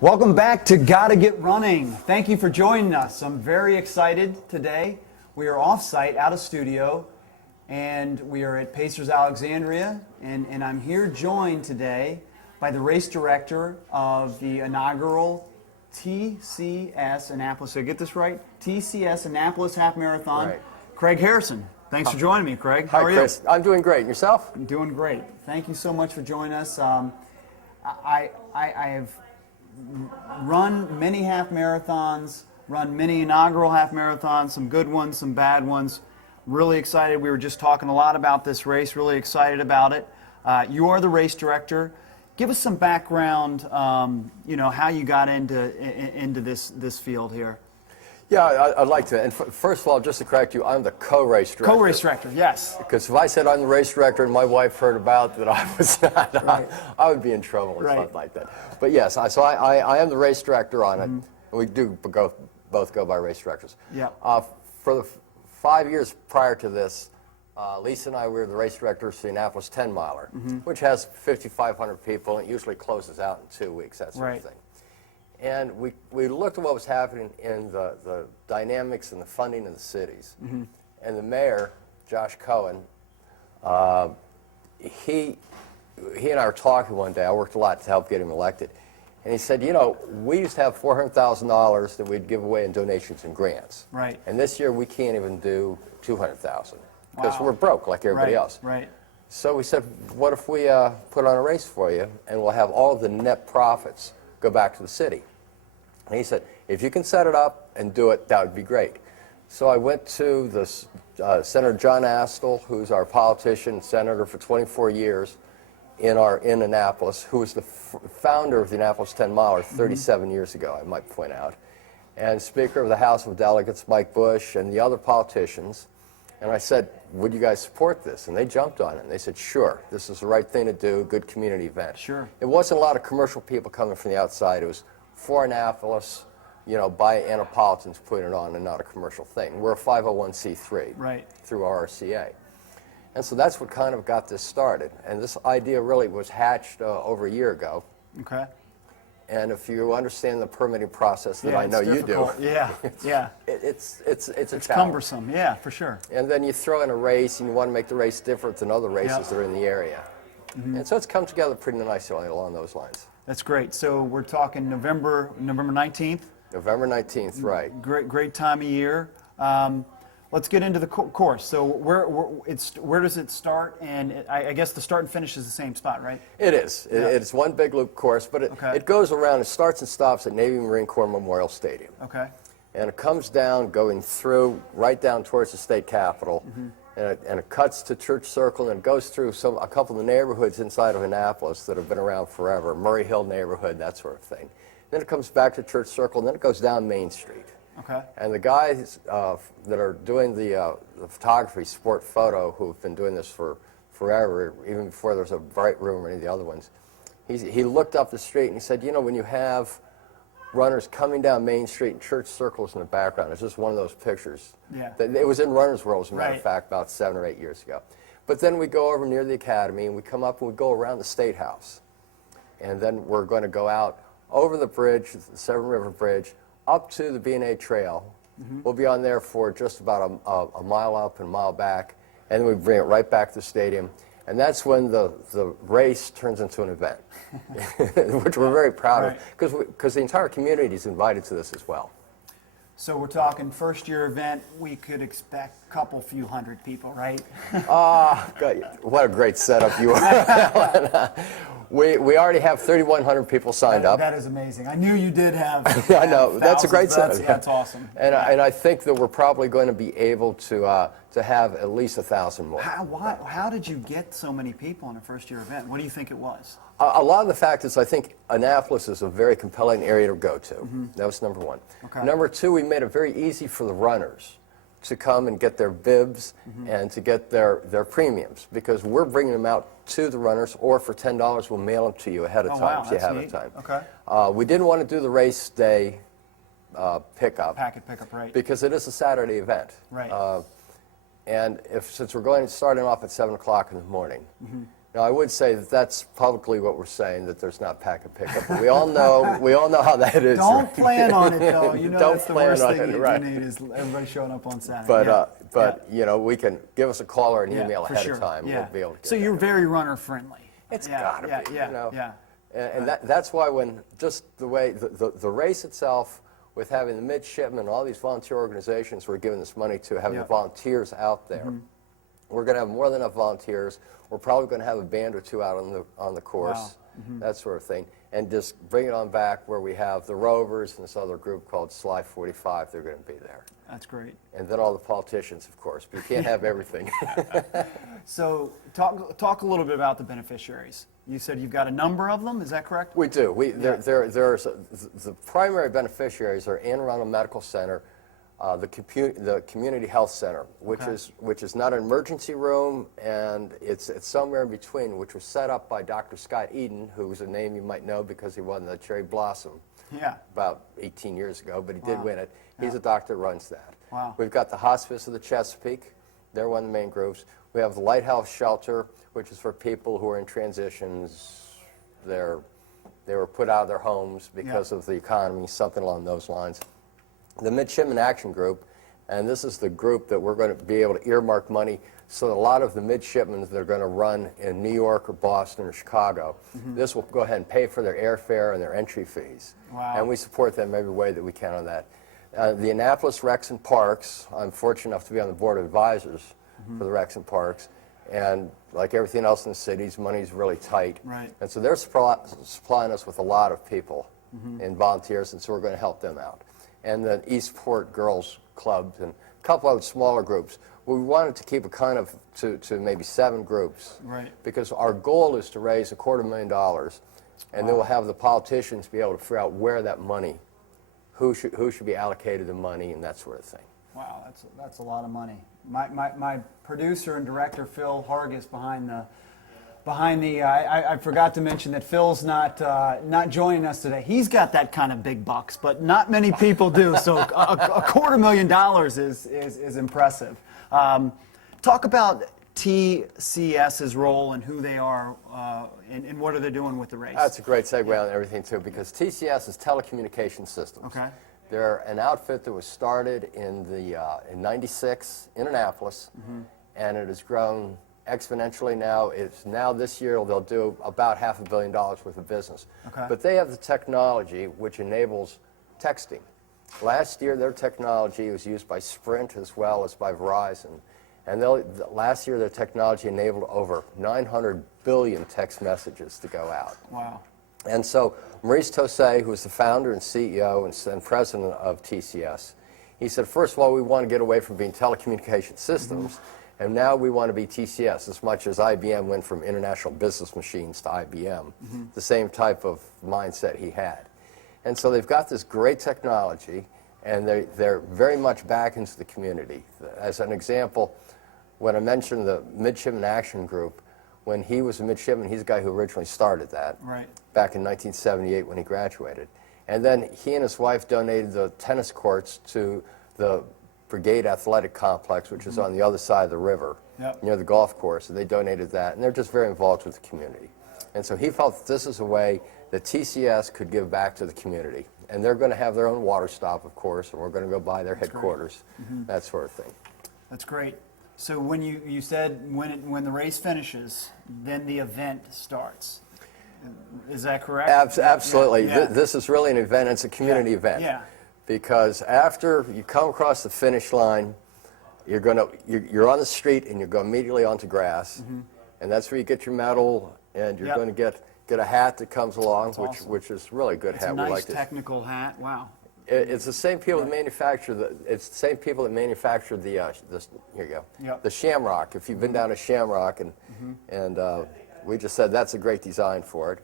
Welcome back to Gotta Get Running. Thank you for joining us. I'm very excited today. We are off-site, out of studio, and we are at Pacers Alexandria, and I'm here joined today by the race director of the inaugural TCS Annapolis. Did I get this right? TCS Annapolis Half Marathon. Right. Craig Harrison. Thanks for joining me, Craig. How Hi, are Chris. you? I'm doing great. And yourself? I'm doing great. Thank you so much for joining us. I have run many half marathons, run many inaugural half marathons, some good ones, some bad ones. Really excited. We were just talking a lot about this race, really excited about it. You are the race director. Give us some background, how you got into this field here. Yeah, I'd like to. And first of all, just to correct you, I'm the co-race director. Co-race director, yes. Because if I said I'm the race director and my wife heard about that I was not, Right. I would be in trouble and Right. stuff like that. But yes, so I am the race director on it. And we do both go by race directors. Yeah. For the 5 years prior to this, Lisa and I were the race directors for the Annapolis 10-miler, which has 5,500 people, and it usually closes out in 2 weeks, that sort of thing. And we looked at what was happening in the dynamics and the funding in the cities. And the mayor, Josh Cohen, he and I were talking one day. I worked a lot to help get him elected. And he said, we used to have $400,000 that we'd give away in donations and grants. Right. And this year we can't even do $200,000 because we're broke like everybody else. Right. So we said, what if we put on a race for you, and we'll have all of the net profits go back to the city. And he said, if you can set it up and do it, that would be great. So I went to the Senator John Astle, who's our politician, senator for 24 years in Annapolis, who was the founder of the Annapolis 10-miler 37 years ago, I might point out, and Speaker of the House of Delegates, Mike Bush, and the other politicians. And I said, would you guys support this? And they jumped on it. And they said, sure, this is the right thing to do, good community event. Sure. It wasn't a lot of commercial people coming from the outside. It was for Annapolis, by Annapolitans putting it on and not a commercial thing. We're a 501c3 through RRCA. And so that's what kind of got this started. And this idea really was hatched over a year ago. Okay. And if you understand the permitting process that I know you do, it's a challenge. Cumbersome, yeah, for sure. And then you throw in a race, and you want to make the race different than other races that are in the area. And so it's come together pretty nicely along those lines. That's great. So we're talking November 19th. November 19th, right. Great time of year. Let's get into the course. So where does it start? And I guess the start and finish is the same spot, right? It is. Yeah. It's one big loop course, but it goes around. It starts and stops at Navy Marine Corps Memorial Stadium. Okay. And it comes down, going through, right down towards the state capitol, and it cuts to Church Circle, and it goes through a couple of the neighborhoods inside of Annapolis that have been around forever, Murray Hill neighborhood, that sort of thing. Then it comes back to Church Circle, and then it goes down Main Street. Okay. And the guys that are doing the photography, Sport Photo, who've been doing this for forever, even before there was a Bright Room or any of the other ones, he looked up the street and he said, when you have runners coming down Main Street and Church Circles in the background, it's just one of those pictures. Yeah. It was in Runner's World, as a matter of fact, about 7 or 8 years ago. But then we go over near the Academy, and we come up and we go around the State House. And then we're going to go out over the bridge, the Severn River Bridge, up to the B&A Trail. We'll be on there for just about a mile up and a mile back, and then we bring it right back to the stadium. And that's when the race turns into an event, which we're very proud of, because the entire community is invited to this as well. So we're talking first-year event. We could expect a few hundred people, right? God, what a great setup you are. We already have 3,100 people signed up. That is amazing. I knew you did have I know. That's a great setup. That's awesome. And I think that we're probably going to be able to have at least 1,000 more. How did you get so many people in a first-year event? What do you think it was? A lot of the fact is I think Annapolis is a very compelling area to go to. That was number one. Okay. Number two, we made it very easy for the runners to come and get their bibs and to get their premiums, because we're bringing them out to the runners, or for $10 we'll mail them to you ahead of time if you have time. Okay. We didn't want to do the race day pickup. Packet pickup, right. Because it is a Saturday event. Right. And since we're starting off at 7 o'clock in the morning, Now, I would say that that's publicly what we're saying, that there's not pack and pickup. But we all know how that is. Don't plan on it, though. You know, Don't that's the plan worst on thing it, you right. need is everybody showing up on Saturday. But you know, we can give us a call or an email for ahead sure. of time. Yeah. We'll be able to get so you're that. very runner friendly. It's gotta be, you know. Yeah. And that's why when just the way the race itself, with having the midshipmen and all these volunteer organizations we're giving this money to, having the volunteers out there, we're going to have more than enough volunteers. We're probably going to have a band or two out on the course, that sort of thing, and just bring it on back where we have the Rovers and this other group called Sly 45. They're going to be there. That's great. And then all the politicians, of course, but you can't have everything. So talk a little bit about the beneficiaries. You said you've got a number of them. Is that correct? We do. The primary beneficiaries are Anne Arundel Medical Center, the Community Health Center, which is not an emergency room, and it's somewhere in between, which was set up by Dr. Scott Eden, who's a name you might know because he won the Cherry Blossom about 18 years ago, but he did win it. He's a doctor that runs that. Wow. We've got the Hospice of the Chesapeake. They're one of the main groups. We have the Lighthouse Shelter, which is for people who are in transitions. They were put out of their homes because of the economy, something along those lines. The Midshipman Action Group, and this is the group that we're going to be able to earmark money so that a lot of the midshipmen that are going to run in New York or Boston or Chicago, this will go ahead and pay for their airfare and their entry fees. Wow. And we support them every way that we can on that. The Annapolis Recs and Parks, I'm fortunate enough to be on the board of advisors for the Recs and Parks, and like everything else in the cities, money's really tight. Right. And so they're supplying us with a lot of people and volunteers, and so we're going to help them out. And the Eastport Girls Clubs and a couple other smaller groups. We wanted to keep it kind of to maybe 7 groups. Right. Because our goal is to raise $250,000, and then we'll have the politicians be able to figure out where that money, who should be allocated the money, and that sort of thing. Wow, that's a lot of money. My producer and director Phil Hargis I forgot to mention that Phil's not joining us today. He's got that kind of big bucks, but not many people do. So a $250,000 is impressive. Talk about TCS's role and who they are and what are they doing with the race. That's a great segue on everything too, because TCS is Telecommunication Systems. Okay. They're an outfit that was started in '96 in Annapolis, and it has grown exponentially now. This year they'll do about $500 million worth of business. Okay. But they have the technology which enables texting. Last year their technology was used by Sprint as well as by Verizon. And last year their technology enabled over 900 billion text messages to go out. Wow. And so Maurice Tosay, who is the founder and CEO and president of TCS, he said, first of all, we want to get away from being telecommunication systems, and now we want to be TCS, as much as IBM went from International Business Machines to IBM, the same type of mindset he had. And so they've got this great technology, and they're very much back into the community. As an example, when I mentioned the Midshipman Action Group, when he was a midshipman, he's the guy who originally started that back in 1978 when he graduated. And then he and his wife donated the tennis courts to the Brigade Athletic Complex, which is on the other side of the river, near the golf course, and they donated that. And they're just very involved with the community. And so he felt that this is a way that TCS could give back to the community. And they're going to have their own water stop, of course, and we're going to go by their headquarters, that sort of thing. That's great. So when you said when the race finishes, then the event starts. Is that correct? Absolutely. Yeah. This is really an event. It's a community event. Yeah. Because after you come across the finish line, you're on the street and you go immediately onto grass, and that's where you get your medal, and you're going to get a hat that comes along, which is really a good hat. It's a nice technical hat. Wow. It's the same people that manufacture the here you go, the Shamrock. If you've been down to Shamrock, and we just said that's a great design for it,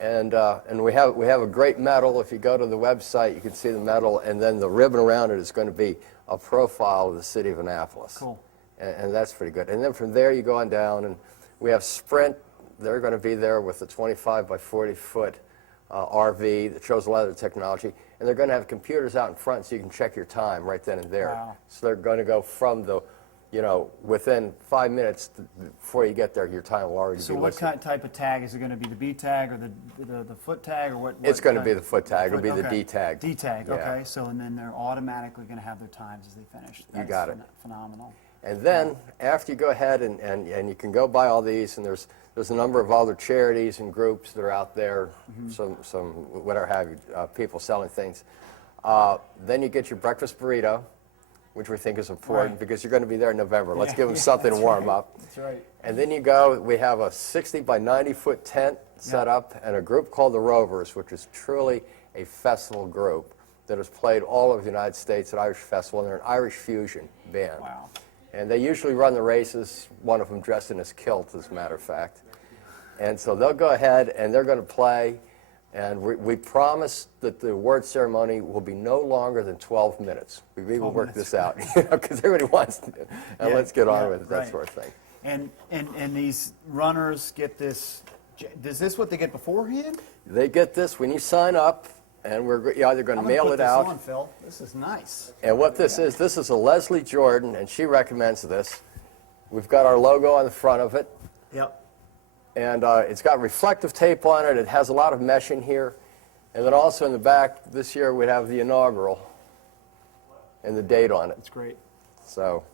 and we have a great medal. If you go to the website, you can see the medal, and then the ribbon around it is going to be a profile of the city of Annapolis. Cool. And that's pretty good. And then from there you go on down, and we have Sprint. They're going to be there with the 25 by 40 foot RV that shows a lot of the technology. And they're going to have computers out in front so you can check your time right then and there. Wow. So they're going to go from the you know, within 5 minutes before you get there, your time will already So be what listed. type of tag? Is it going to be the B tag or the foot tag or what? It's going to kind- be the foot tag. It'll be the okay. D tag. D tag, Yeah. okay. So and then they're automatically going to have their times as they finish. That's got it. Phenomenal. And then after you go ahead and you can go buy all these, and there's a number of other charities and groups that are out there, some whatever have you, people selling things. Then you get your breakfast burrito, which we think is important Right. because you're going to be there in November. Let's give them something to that's warm right. up. That's right. And then you go, we have a 60 by 90 foot tent set up, and a group called the Rovers, which is truly a festival group that has played all over the United States at Irish Festival, and they're an Irish fusion band. Wow. And they usually run the races, one of them dressed in his kilt, as a matter of fact. And so they'll go ahead and they're going to play, and we promise that the award ceremony will be no longer than 12 minutes. We've even worked this out, because everybody wants to, and let's get on with it, that sort of thing. And these runners get this. Is this what they get beforehand? They get this when you sign up, and we're either going to mail it out. On, Phil. This is nice. And what this is a Leslie Jordan, and she recommends this. We've got our logo on the front of it. Yep. And it's got reflective tape on it. It has a lot of mesh in here. And then also in the back, this year we have the inaugural and the date on it. It's great. So,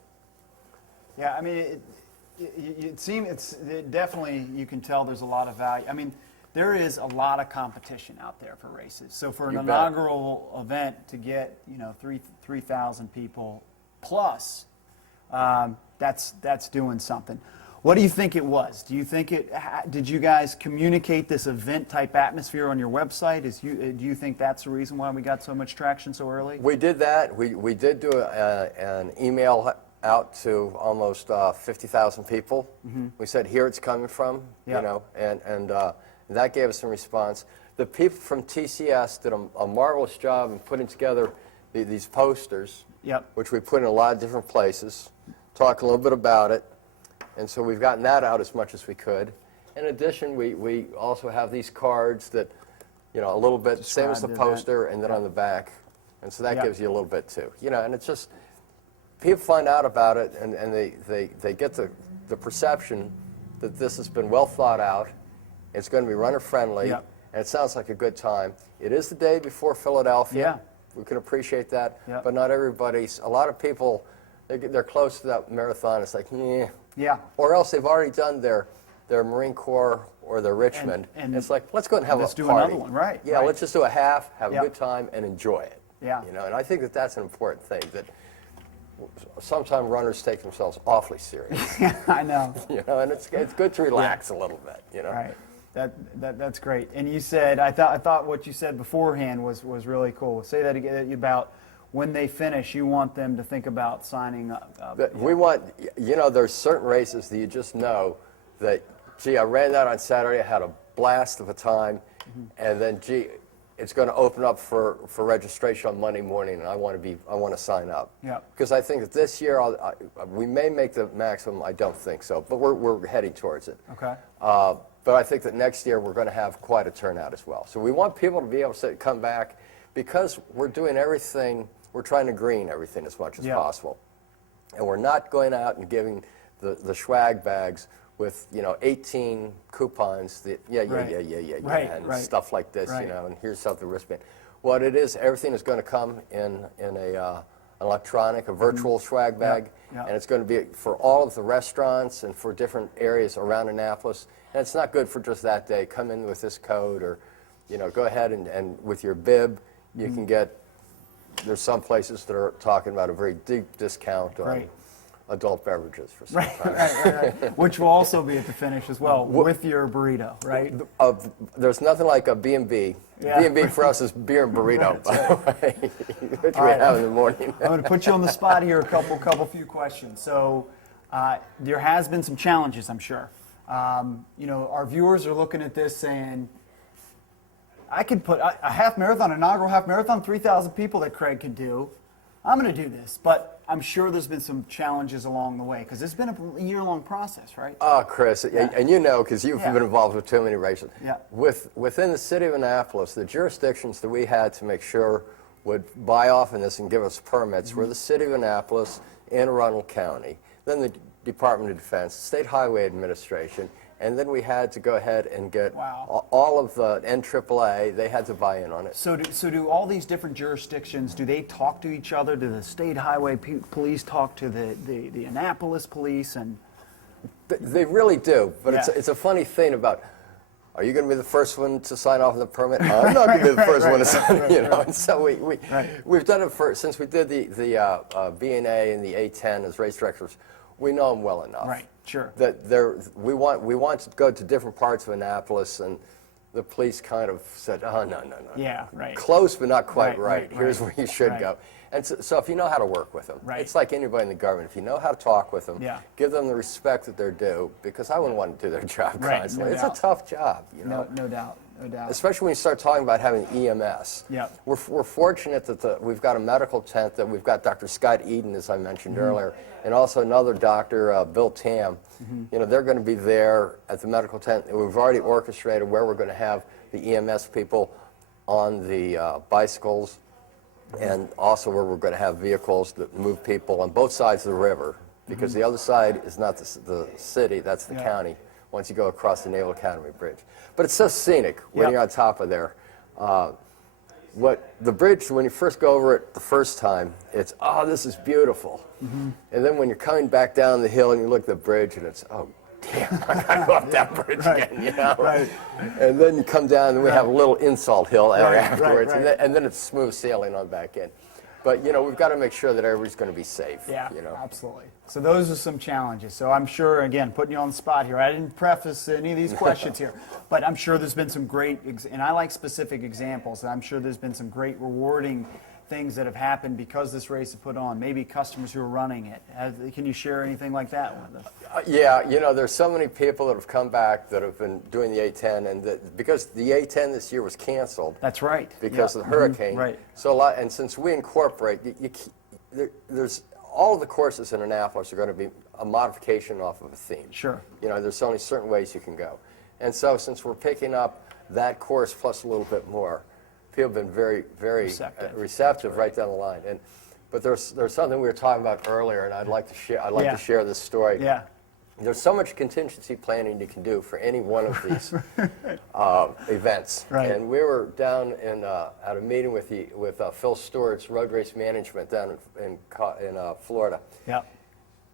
Yeah, I mean, it definitely, you can tell there's a lot of value. I mean, there is a lot of competition out there for races. So for an You bet. inaugural event to get, 3,000 people plus, that's doing something. What do you think it was? Do you think did you guys communicate this event type atmosphere on your website? Do you think that's the reason why we got so much traction so early? we did that. We did do an email out to almost 50,000 people. We said, here it's coming from, Yeah. and that gave us some response. The people from TCS did a marvelous job in putting together these posters, Yep. which we put in a lot of different places, talk a little bit about it. And so we've gotten that out as much as we could. In addition, we also have these cards that, a little bit, same as the Describe the event. poster, and then on the back. And so that Yeah. gives you a little bit too. And it's just, people find out about it, and they get the perception that this has been well thought out. It's going to be runner friendly, Yeah. and it sounds like a good time. It is the day before Philadelphia. Yeah. We can appreciate that, Yeah. but not everybody's. A lot of people, they're close to that marathon. It's like, Yeah. or else they've already done their Marine Corps or their Richmond. and it's like, let's go and have let's a do party. another one, right, Yeah, right. let's just do a half, have Yeah. a good time, and enjoy it. Yeah. And I think that that's an important thing, that sometimes runners take themselves awfully serious. I know. And it's good to relax a little bit. Right. That's great. And you said, I thought what you said beforehand was really cool. Say that again, about when they finish, you want them to think about signing up. We want, there's certain races that you just know that, gee, I ran that on Saturday, I had a blast of a time, and then, gee, it's going to open up for registration on Monday morning, and I want to sign up. Yeah. Because I think that this year we may make the maximum. I don't think so, but we're heading towards it. Okay. But I think that next year we're going to have quite a turnout as well. So we want people to be able to come back, because we're doing everything. We're trying to green everything as much as Yeah. possible, and we're not going out and giving the swag bags with 18 coupons that Right, and right. stuff like this, Right. and here's something wristband. What it is, everything is going to come in a electronic, a virtual swag bag, yeah. and it's going to be for all of the restaurants and for different areas around Annapolis. And it's not good for just that day. Come in with this code, or go ahead and with your bib, you can get. There's some places that are talking about a very deep discount on Right. adult beverages for some Right, time. right. Which will also be at the finish as well, with your burrito, right? There's nothing like a B&B. Yeah. B&B for us is beer and burrito, by the way, which we right. have in the morning. I'm going to put you on the spot here, a few questions. So there has been some challenges, I'm sure. Our viewers are looking at this saying, I could put a half marathon, inaugural half marathon, 3,000 people that Craig could do. I'm going to do this, but I'm sure there's been some challenges along the way, because it's been a year-long process, right? Oh, Chris, and because you've Yeah. been involved with too many races. Yeah. Within the city of Annapolis, the jurisdictions that we had to make sure would buy off in this and give us permits were the city of Annapolis and Arundel County. then the Department of Defense, State Highway Administration, and then we had to go ahead and get Wow. all of the NAAA. They had to buy in on it. So do all these different jurisdictions, do they talk to each other? Do the state highway police talk to the Annapolis police? And They really do, but Yeah. it's a funny thing about, are you going to be the first one to sign off on the permit? I'm not going to be the first one to sign, you know. And so we've done it since we did the B&A and the A10 as race directors. We know them well enough. Right, sure. That we want to go to different parts of Annapolis, and the police kind of said, oh, no. Yeah, right. Close, but not quite right. Right, Here's right, where you should right. go. And so if you know how to work with them, Right. it's like anybody in the government. If you know how to talk with them, Yeah. give them the respect that they're due, because I wouldn't want to do their job Right, constantly. no It's doubt. a tough job, you know. No doubt, no doubt. Especially when you start talking about having EMS. Yep. We're fortunate that we've got a medical tent, that we've got Dr. Scott Eden, as I mentioned earlier, and also another doctor, Bill Tam. You know, they're going to be there at the medical tent. We've already orchestrated where we're going to have the EMS people on the bicycles, and also where we're going to have vehicles that move people on both sides of the river, because the other side is not the city, that's the Yeah. county, once you go across the Naval Academy Bridge. But it's so scenic when Yep. you're on top of there. The bridge, when you first go over it the first time, it's, oh, this is beautiful. And then when you're coming back down the hill and you look at the bridge and it's, oh, damn, I gotta go up that bridge again, you know? Right. And then you come down and we have a little insult hill area Right, afterwards, right. And then it's smooth sailing on back in. But, you know, we've got to make sure that everybody's going to be safe, Yeah, you know? absolutely. So those are some challenges. So I'm sure, again, putting you on the spot here, I didn't preface any of these questions here, but I'm sure there's been some great, and I like specific examples, and I'm sure there's been some great rewarding things that have happened because this race is put on, maybe customers who are running it. Can you share anything like that with us? Yeah, you know, there's so many people that have come back that have been doing the A10, and because the A10 this year was canceled. That's right. Because Yeah. of the hurricane. Right. So and since we incorporate, there's all of the courses in Annapolis are going to be a modification off of a theme. Sure. You know, there's only certain ways you can go. And so since we're picking up that course plus a little bit more, people have been very, very receptive right down the line. But there's something we were talking about earlier, and I'd like to share. To share this story. Yeah. There's so much contingency planning you can do for any one of these events. Right. And we were down at a meeting with Phil Stewart's Road Race Management down in Florida. Yeah.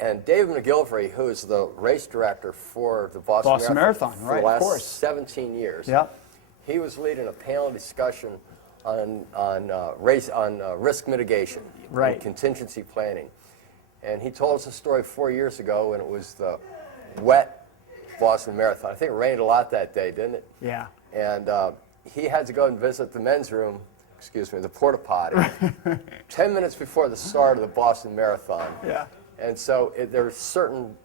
And David McGilvery, who is the race director for the Boston Marathon, for right, the of last course. 17 years, Yeah. he was leading a panel discussion on risk mitigation Right. and contingency planning. And he told us a story 4 years ago when it was the wet Boston Marathon. I think it rained a lot that day, didn't it? Yeah. And he had to go and visit the men's room, the porta potty, 10 minutes before the start of the Boston Marathon. Yeah. And so there were certain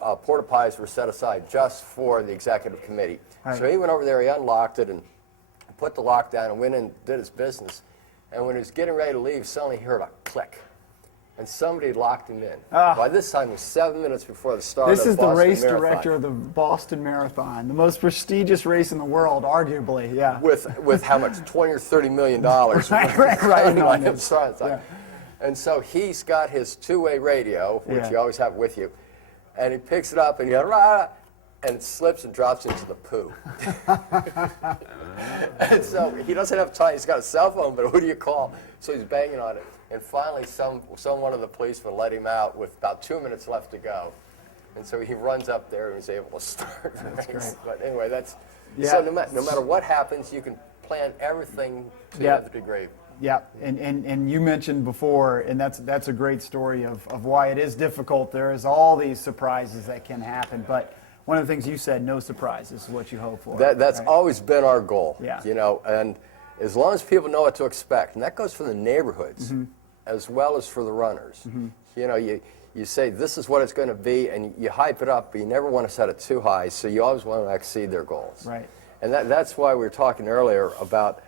porta potties were set aside just for the executive committee. Right. So he went over there, he unlocked it, and put the lock down and went in and did his business. And when he was getting ready to leave, suddenly he heard a click. And somebody locked him in. By this time, it was 7 minutes before the start of This the is the Boston race Marathon. director of the Boston Marathon, the most prestigious race in the world, arguably. Yeah. With how much? $20 or $30 million. right. on him. Yeah. And so he's got his two-way radio, which Yeah. you always have with you, and he picks it up and he goes, rah, and it slips and drops into the poo. And so he doesn't have time. He's got a cell phone, but who do you call? So he's banging on it. And finally, one of the policemen let him out with about 2 minutes left to go. And so he runs up there and he's able to start the race. But anyway, so no matter what happens, you can plan everything to the nth degree. Yeah, and you mentioned before, and that's a great story of why it is difficult. There is all these surprises that can happen, but one of the things you said, no surprises is what you hope for. That's right? always been our goal. Yeah. You know, and as long as people know what to expect, and that goes for the neighborhoods as well as for the runners. You know, you say this is what it's going to be, and you hype it up, but you never want to set it too high, so you always want to exceed their goals. Right. And that's why we were talking earlier about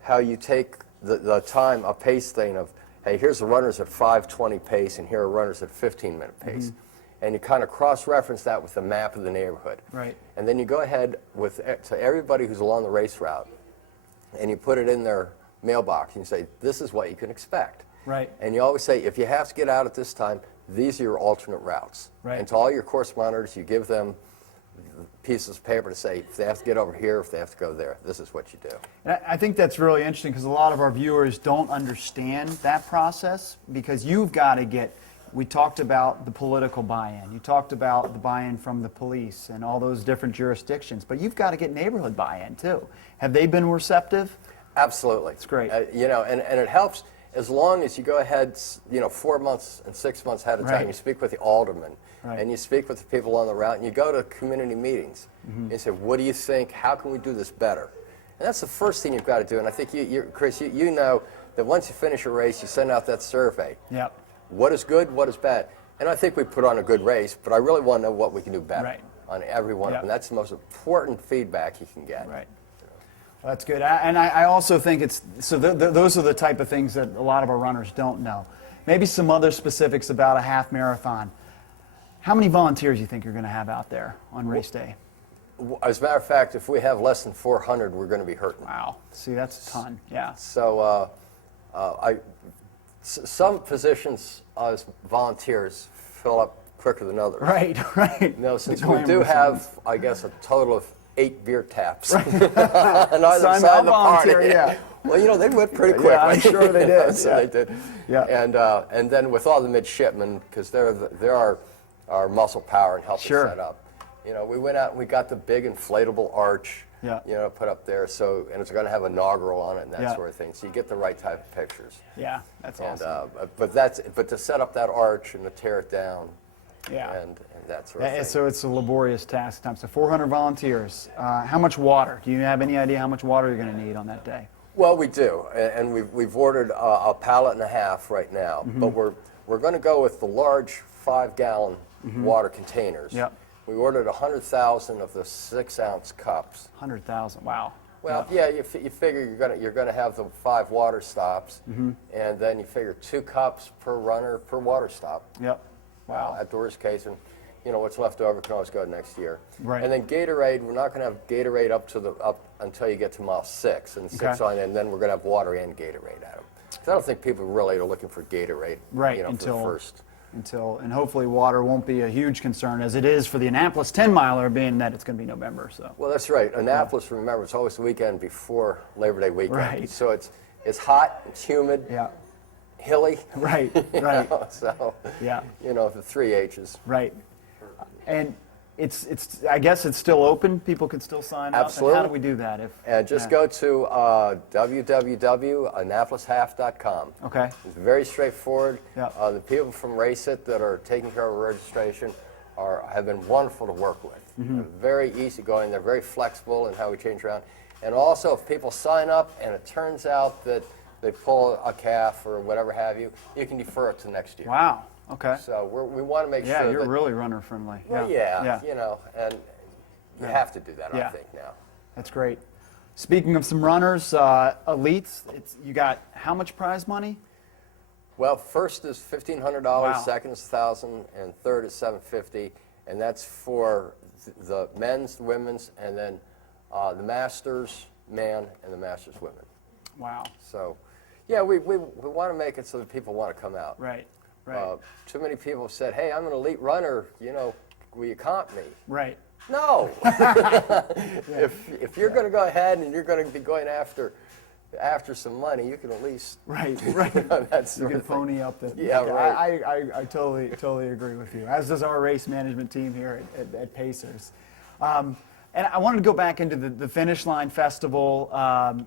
how you take the time, a pace thing of, hey, here's the runners at 5:20 pace, and here are runners at 15-minute pace. And you kind of cross-reference that with the map of the neighborhood. Right. And then you go ahead to everybody who's along the race route, and you put it in their mailbox, and you say, this is what you can expect. Right. And you always say, if you have to get out at this time, these are your alternate routes. Right. And to all your course monitors, you give them pieces of paper to say, if they have to get over here, if they have to go there, this is what you do. And I think that's really interesting because a lot of our viewers don't understand that process because you've got to get, we talked about the political buy-in, you talked about the buy-in from the police and all those different jurisdictions, but you've got to get neighborhood buy-in too. Have they been receptive? Absolutely. It's great. You know, and it helps as long as you go ahead, you know, 4 months and 6 months ahead of time, Right. you speak with the alderman, Right. and you speak with the people on the route, and you go to community meetings, and you say, what do you think? How can we do this better? And that's the first thing you've got to do. And I think, Chris, you know that once you finish a race, you send out that survey. Yep. What is good, what is bad? And I think we put on a good race, but I really want to know what we can do better Right. on every one of Yep. them. That's the most important feedback you can get. Right. Well, that's good. And I also think it's, so those are the type of things that a lot of our runners don't know. Maybe some other specifics about a half marathon. How many volunteers do you think you're going to have out there on race day? As a matter of fact, if we have less than 400, we're going to be hurting. Wow. See, that's a ton. Yeah. So some positions as volunteers fill up quicker than others. Right, right. No, since The we do glamorous have, I guess, a total of 8 beer taps on either Sign side up of the party. volunteer, yeah. Well, you know, they went pretty quick. Yeah, I'm sure they did. So Yeah. they did. Yeah. And then with all the midshipmen, because they're our muscle power and helping Sure. set up. You know, we went out and we got the big inflatable arch, Yeah. you know, put up there. So, and it's going to have inaugural on it and that Yeah. sort of thing. So you get the right type of pictures. Yeah, that's And awesome. but to set up that arch and to tear it down, Yeah. and that sort of Yeah, thing. so it's a laborious task time. So 400 volunteers. How much water? Do you have any idea how much water you're going to need on that day? Well, we do, and we've ordered a pallet and a half right now. Mm-hmm. But we're going to go with the large 5-gallon water containers. Yep. We ordered 100,000 of the 6-ounce cups. 100,000. Wow. Well, yeah, you figure you're gonna have the 5 water stops, Mm-hmm. and then you figure 2 cups per runner per water stop. Yep. Wow. At the worst case, and you know what's left over can always go next year. Right. And then Gatorade, we're not gonna have Gatorade up until you get to mile 6 and 6 Okay. on, and then we're gonna have water and Gatorade at them. 'Cause I don't think people really are looking for Gatorade. Right, You know, until for the first. and hopefully water won't be a huge concern as it is for the Annapolis 10-miler, being that it's going to be November. So Well, that's right. Annapolis, remember, it's always the weekend before Labor Day weekend. Right. So it's hot, it's humid, yeah, hilly. right, you right, know, so yeah, you know, the 3 H's. right. And it's I guess it's still open. People can still sign up. Absolutely. And how do we do that? And just yeah. go to www.annapolishalf.com. Okay. It's very straightforward. Yeah. The people from Race It that are taking care of registration have been wonderful to work with. Mm-hmm. They're very easygoing. They're very flexible in how we change around. And also, if people sign up and it turns out that they pull a calf or whatever have you, you can defer it to next year. Wow. Okay. So we want to make Yeah, sure you're that, really runner friendly. well, yeah. you know, and you Yeah. have to do that, Yeah. I think, now. That's great. Speaking of some runners, elites, you got how much prize money? Well, first is $1,500, Wow. second is $1,000, and third is $750, and that's for the men's, the women's, and then the Masters man and the Masters women. Wow. So, yeah, we want to make it so that people want to come out. Right. Right. Too many people have said, "Hey, I'm an elite runner. You know, will you comp me?" right. No. If you're going to go ahead and you're going to be going after some money, you can at least Right. Right. that You sort can of thing. pony up the. Yeah, right. I totally agree with you. As does our race management team here at Pacers. And I wanted to go back into the Finish Line Festival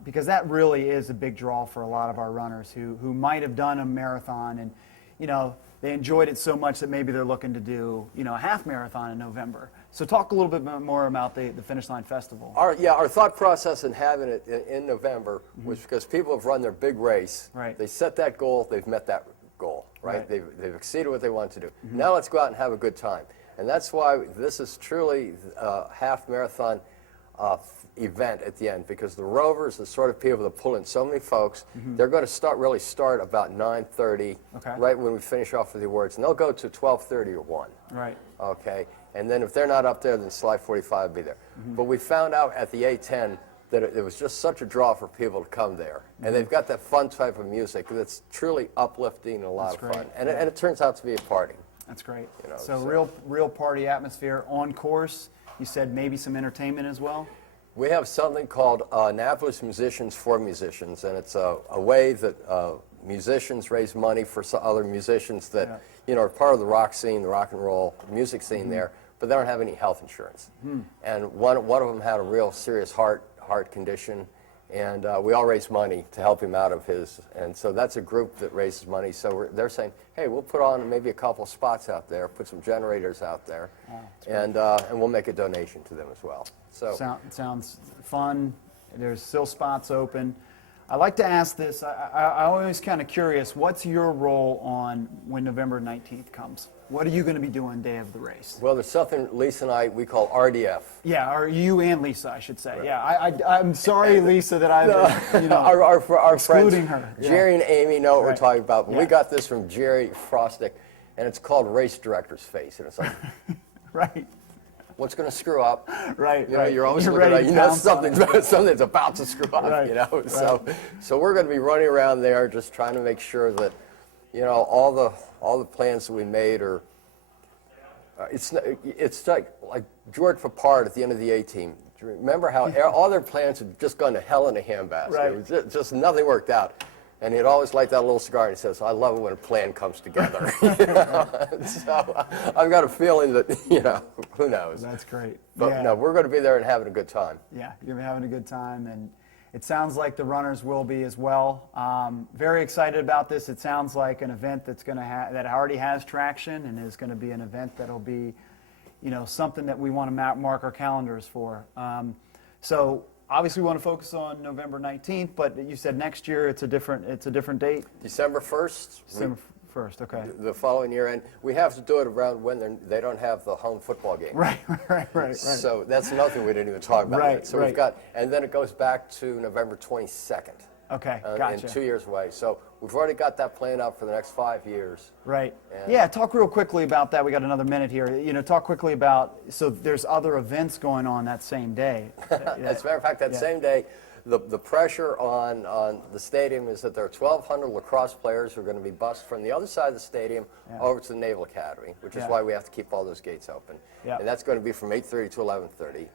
because that really is a big draw for a lot of our runners who might have done a marathon and, you know, they enjoyed it so much that maybe they're looking to do, you know, a half marathon in November. So talk a little bit more about the Finish Line Festival. Our thought process in having it in November was because people have run their big race. Right. They set that goal. They've met that goal. Right. Right. They've exceeded what they want to do. Now let's go out and have a good time. And that's why this is truly a half marathon event at the end, because the Rovers, the sort of people that pull in so many folks, they're going to really start about 9:30, Okay. right when we finish off with the awards, and they'll go to 12:30 or 1. Right. Okay, and then if they're not up there, then Slide 45 will be there. But we found out at the A10 that it was just such a draw for people to come there. And they've got that fun type of music that's truly uplifting and a lot That's of fun. great. And it turns out to be a party. That's great. You know, so so- real party atmosphere on course. You said maybe some entertainment as well. We have something called Annapolis Musicians for Musicians, and it's a way that musicians raise money for other musicians that are part of the rock scene, the rock and roll music scene there, but they don't have any health insurance. And one of them had a real serious heart condition, and we all raise money to help him out of his. And so that's a group that raises money. So they're saying, hey, we'll put on maybe a couple spots out there, put some generators out there, and we'll make a donation to them as well. So Sounds fun. There's still spots open. I like to ask this. I'm always kind of curious. What's your role on when November 19th comes? What are you going to be doing day of the race? well, there's something Lisa and I we call RDF. Yeah, or you and Lisa, I should say. Yeah, I'm sorry, Lisa, that I've Our excluding friends, her. Jerry and Amy know what we're Right. talking about. But Yeah. we got this from Jerry Frostick, and it's called Race Director's Face. And it's like, Right, what's going to screw up? right, You know, right. you're always looking ready at, to you know, pounce on it. something's about to screw up, Right, you know. right. So we're going to be running around there just trying to make sure that, all the plans that we made are. It's like George Papard at the end of the A-Team. Do you remember how all their plans had just gone to hell in a handbasket? Right. It was just nothing worked out. And he'd always light that little cigar, and he says, I love it when a plan comes together. So I've got a feeling that, who knows. That's great. But yeah. no, we're going to be there and having a good time. Yeah, you're having a good time, and it sounds like the runners will be as well. Very excited about this. It sounds like an event that's going to that already has traction and is going to be an event that'll be, something that we want to mark our calendars for. So obviously we want to focus on November 19th, but you said next year it's a different date. December 1st. December 1st. Okay. The following year, and we have to do it around when they don't have the home football game. Right. So that's nothing we didn't even talk about Right, yet. So right. we've got, and then it goes back to November 22nd. Okay, And gotcha. 2 years away. So we've already got that planned out for the next 5 years. Right. And- Yeah, talk real quickly about that. We got another minute here. Talk quickly about, so there's other events going on that same day. As a matter of fact, that same day, the pressure on the stadium is that there are 1,200 lacrosse players who are going to be bused from the other side of the stadium over to the Naval Academy, which is why we have to keep all those gates open. Yeah. And that's going to be from 8:30 to 11:30.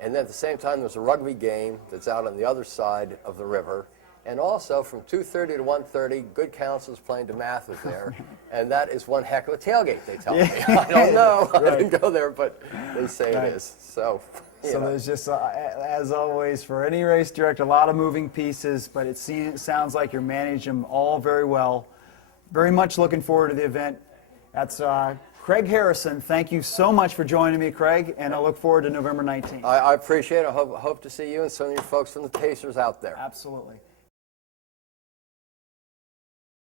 And then at the same time, there's a rugby game that's out on the other side of the river. And also from 2:30 to 1:30, Good Counsel's playing DeMath there. And that is one heck of a tailgate, they tell me. I don't know. I didn't go there, but they say it is. So there's just, as always, for any race director, a lot of moving pieces, but it sounds like you're managing them all very well. Very much looking forward to the event. That's Craig Harrison. Thank you so much for joining me, Craig, and I look forward to November 19th. I appreciate it. I hope to see you and some of your folks from the Pacers out there. Absolutely.